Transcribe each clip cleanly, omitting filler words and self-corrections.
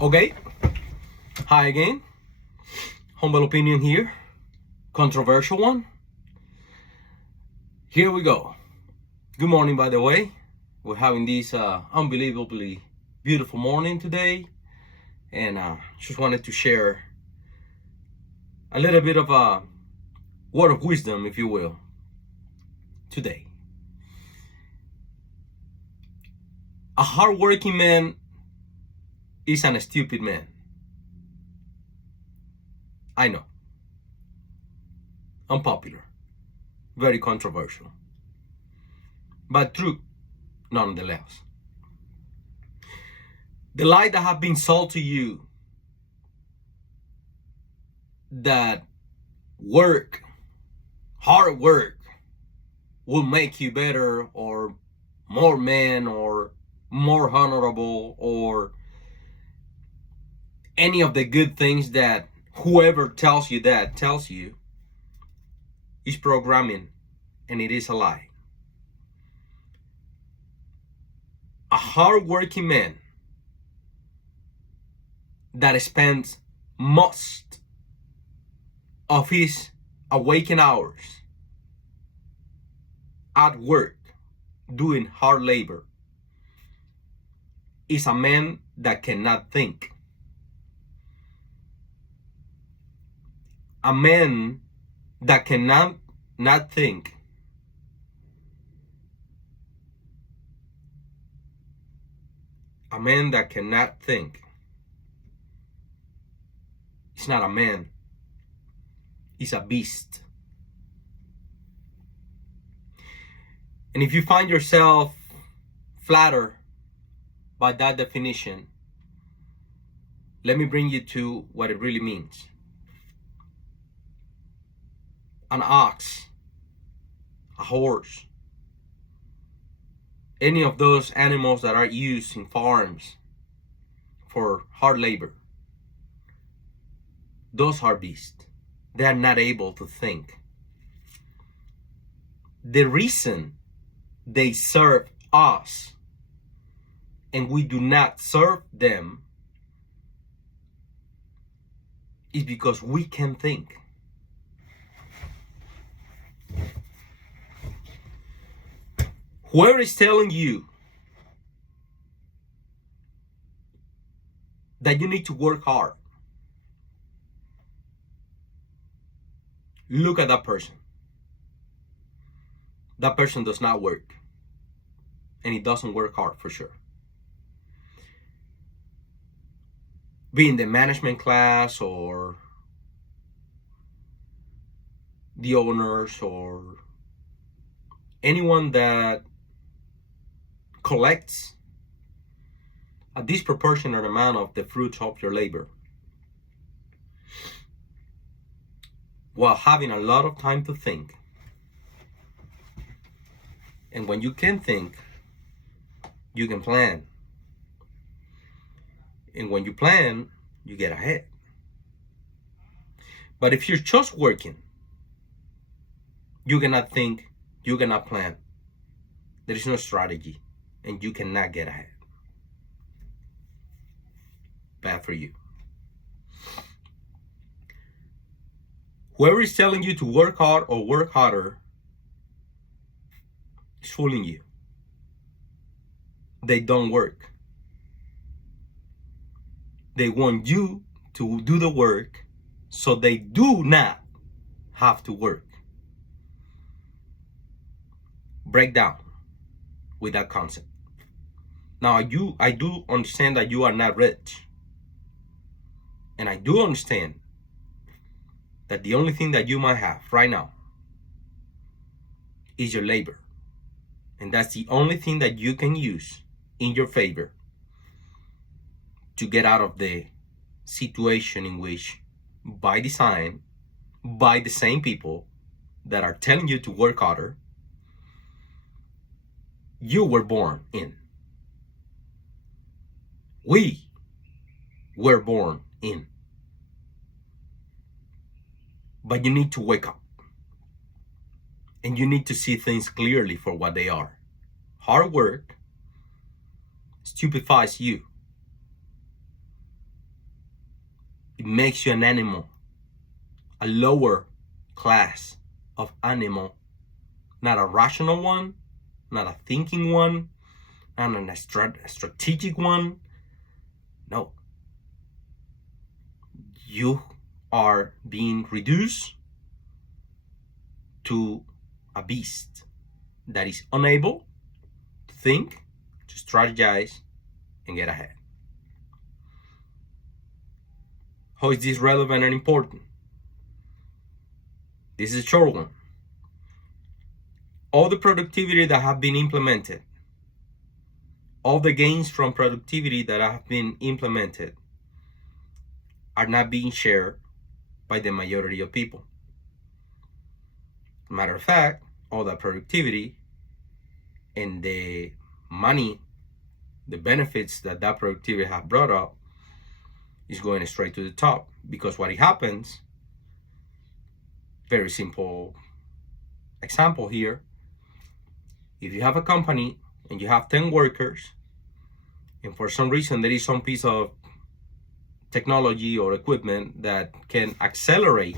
Okay, hi again. Humble opinion here. Controversial one. Here we go. Good morning, by the way. We're having this unbelievably beautiful morning today. And just wanted to share a little bit of a word of wisdom, if you will, today. A hardworking man isn't a stupid man. I know. Unpopular. Very controversial. But true, nonetheless. The lie that have been sold to you that hard work, will make you better or more man or more honorable or any of the good things that whoever tells you is programming, and it is a lie. A hardworking man that spends most of his awakened hours at work doing hard labor is a man that cannot think. A man that cannot not think a man that cannot think is not a man, he's a beast. And if you find yourself flattered by that definition, let me bring you to what it really means. An ox, a horse, any of those animals that are used in farms for hard labor, those are beasts. They are not able to think. The reason they serve us and we do not serve them is because we can think. Whoever is telling you that you need to work hard, look at that person. That person does not work. And he doesn't work hard for sure. Be in the management class or the owners or anyone that collects a disproportionate amount of the fruits of your labor while having a lot of time to think. And when you can think, you can plan. And when you plan, you get ahead. But if you're just working, you cannot think, you cannot plan. There is no strategy, and you cannot get ahead. Bad for you. Whoever is telling you to work hard or work harder is fooling you. They don't work. They want you to do the work so they do not have to work. Break down with that concept. Now, I do understand that you are not rich. And I do understand that the only thing that you might have right now is your labor. And that's the only thing that you can use in your favor to get out of the situation in which, by design, by the same people that are telling you to work harder, you were born in. We were born in. But you need to wake up. And you need to see things clearly for what they are. Hard work stupefies you. It makes you an animal, a lower class of animal, not a rational one, not a thinking one, not a strategic one. No. You are being reduced to a beast that is unable to think, to strategize, and get ahead. How is this relevant and important? This is a short one. All the productivity that have been implemented, all the gains from productivity that have been implemented are not being shared by the majority of people. Matter of fact, all that productivity and the money, the benefits that productivity have brought up is going straight to the top. Because what happens, very simple example here, if you have a company and you have 10 workers, and for some reason there is some piece of technology or equipment that can accelerate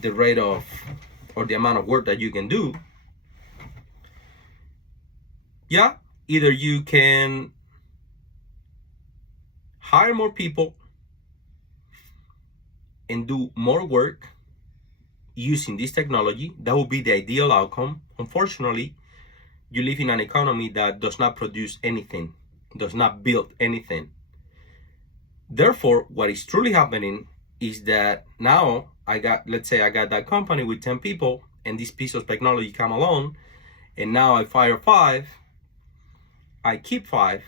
the rate of or the amount of work that you can do, yeah, either you can hire more people and do more work using this technology. That would be the ideal outcome. Unfortunately, you live in an economy that does not produce anything, does not build anything. Therefore, what is truly happening is that now let's say I got that company with 10 people and this piece of technology come along, and now I fire 5, I keep 5,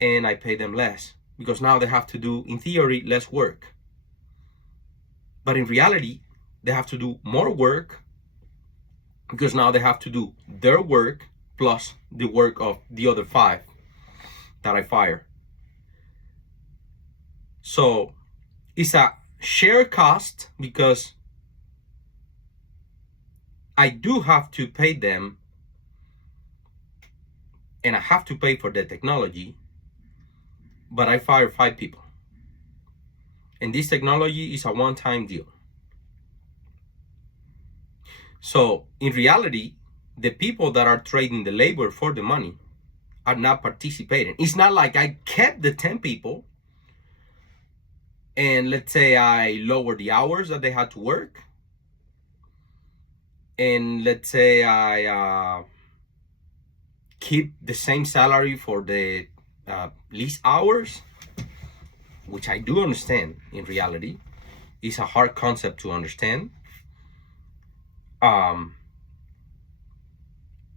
and I pay them less because now they have to do, in theory, less work. But in reality, they have to do more work because now they have to do their work plus the work of the other 5 that I fire. So it's a shared cost because I do have to pay them and I have to pay for the technology, but I fire 5 people. And this technology is a one-time deal. So in reality, the people that are trading the labor for the money are not participating. It's not like I kept the 10 people and let's say I lowered the hours that they had to work. And let's say I keep the same salary for the least hours, which I do understand in reality. It's a hard concept to understand.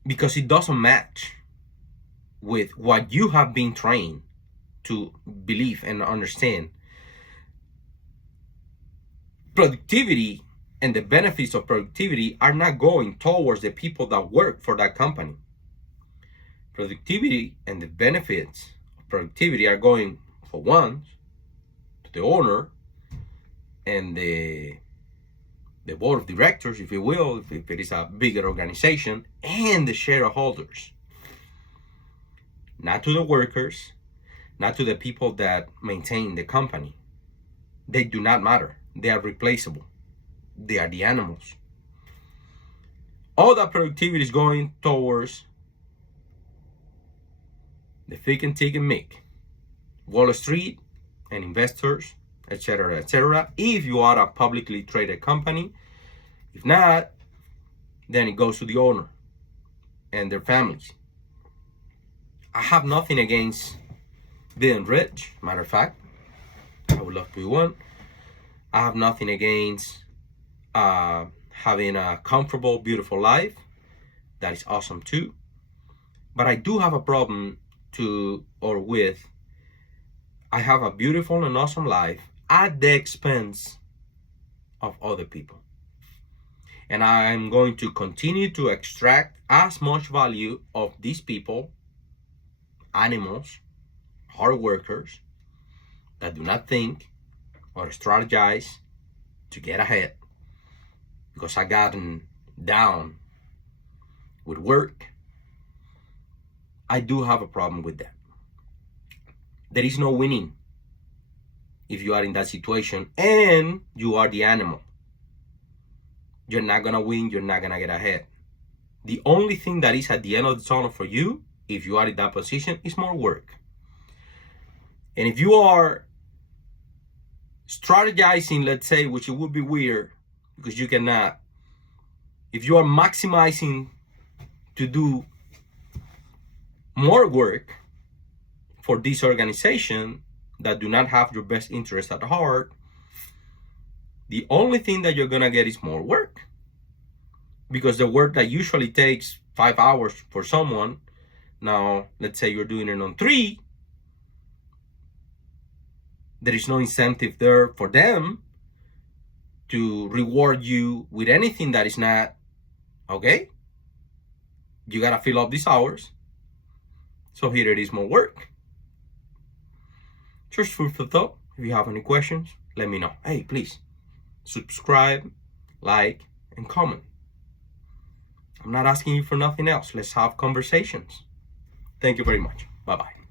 Because it doesn't match with what you have been trained to believe and understand. Productivity and the benefits of productivity are not going towards the people that work for that company. Productivity and the benefits of productivity are going, for one, to the owner and the board of directors, if you will, if it is a bigger organization, and the shareholders. Not to the workers, not to the people that maintain the company. They do not matter. They are replaceable. They are the animals. All that productivity is going towards the thick and thick and mick, Wall Street and investors, etc., etc. If you are a publicly traded company, if not, then it goes to the owner and their families. I have nothing against being rich. Matter of fact, I would love to be one. I have nothing against having a comfortable, beautiful life. That is awesome too. But I do have a problem I have a beautiful and awesome life at the expense of other people. And I am going to continue to extract as much value of these people, animals, hard workers, that do not think or strategize to get ahead. Because I gotten down with work, I do have a problem with that. There is no winning if you are in that situation and you are the animal. You're not gonna win, you're not gonna get ahead. The only thing that is at the end of the tunnel for you, if you are in that position, is more work. And if you are strategizing, let's say, which it would be weird because you cannot, if you are maximizing to do more work for this organization that do not have your best interest at heart, the only thing that you're gonna get is more work. Because the work that usually takes 5 hours for someone, now let's say you're doing it on 3, there is no incentive there for them to reward you with anything that is not, okay, you gotta fill up these hours, so here it is, more work. Just food for thought. If you have any questions, let me know. Hey, please subscribe, like, and comment. I'm not asking you for nothing else. Let's have conversations. Thank you very much. Bye-bye.